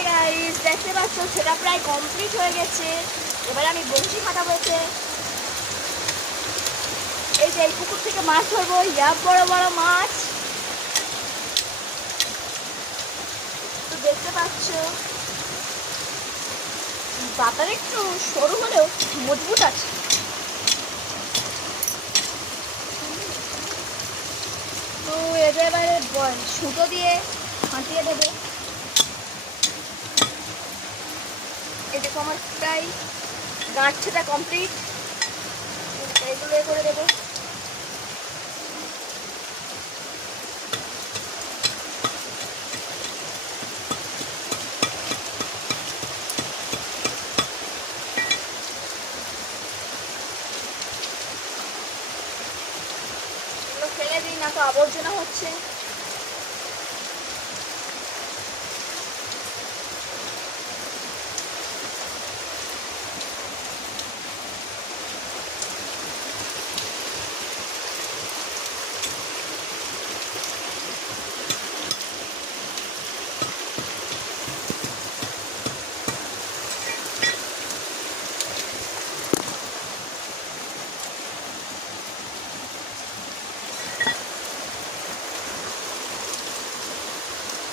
Hi guys, দেখতে পাচ্ছ সেটা প্রায় কমপ্লিট হয়ে গেছে। এবারে আমি বংশী খাটাবো এতে। এই যে এই পুকুর থেকে মাছ ধরবো, ইয়া বড় বড় মাছ তো দেখতে পাচ্ছ। পাতার একটু সরু হলেও মজবুত আছে। তো এটা এবারে সুতো দিয়ে ফাটিয়ে দেবো। এই দেখো আমার প্রায় গাছটা কমপ্লিট। এগুলো করে দেবো। ফেলে দিই না তো আবর্জনা হচ্ছে।